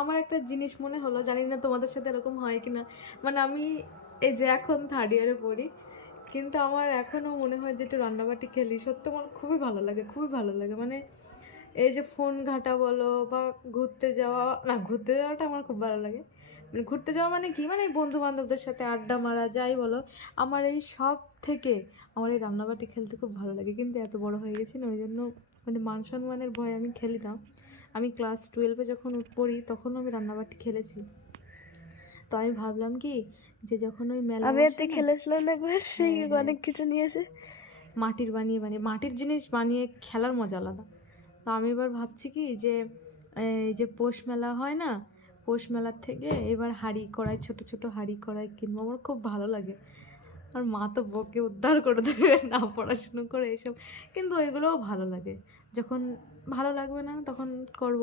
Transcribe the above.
আমার একটা জিনিস মনে হলো, জানি না তোমাদের সাথে এরকম হয় কিনা, মানে আমি এই যে এখন থার্ড ইয়ারে পড়ি, কিন্তু আমার এখনও মনে হয় যে একটু রান্নাবাটি খেলি, সত্যি আমার খুবই ভালো লাগে, খুবই ভালো লাগে। মানে এই যে ফোন ঘাটা বলো বা ঘুরতে যাওয়া, না ঘুরতে যাওয়াটা আমার খুব ভালো লাগে। মানে ঘুরতে যাওয়া মানে কি, মানে বন্ধু বান্ধবদের সাথে আড্ডা মারা যাই বলো, আমার এই সব থেকে আমার এই রান্নাবাটি খেলতে খুব ভালো লাগে। কিন্তু এত বড় হয়ে গেছি না, ওই জন্য মানে মান সম্মানের ভয়ে আমি খেলি না। আমি ক্লাস 12-এ যখন পড়ি তখনও আমি রান্নাবাটি খেলেছি। তো আমি ভাবলাম কি, যে যখন ওই মেলা আমি বসে এতে না, খেলেছিলাম না একবার, সেই হ্যাঁ, হ্যাঁ, অনেক কিছু নিয়ে এসে। মাটির বানিয়ে বানিয়ে মাটির জিনিস বানিয়ে খেলার মজা আলাদা। তো আমি এবার ভাবছি কি যে এই যে পৌষ মেলা হয় না, পৌষ মেলার থেকে এবার হাঁড়ি কড়াই, ছোট ছোট হাঁড়ি কড়াই কিনবো, আমার খুব ভালো লাগে। আর মা তো বকে উদ্ধার করে দেবে না পড়াশুনো করে এইসব, কিন্তু ওইগুলোও ভালো লাগে। যখন ভালো লাগবে না তখন করব।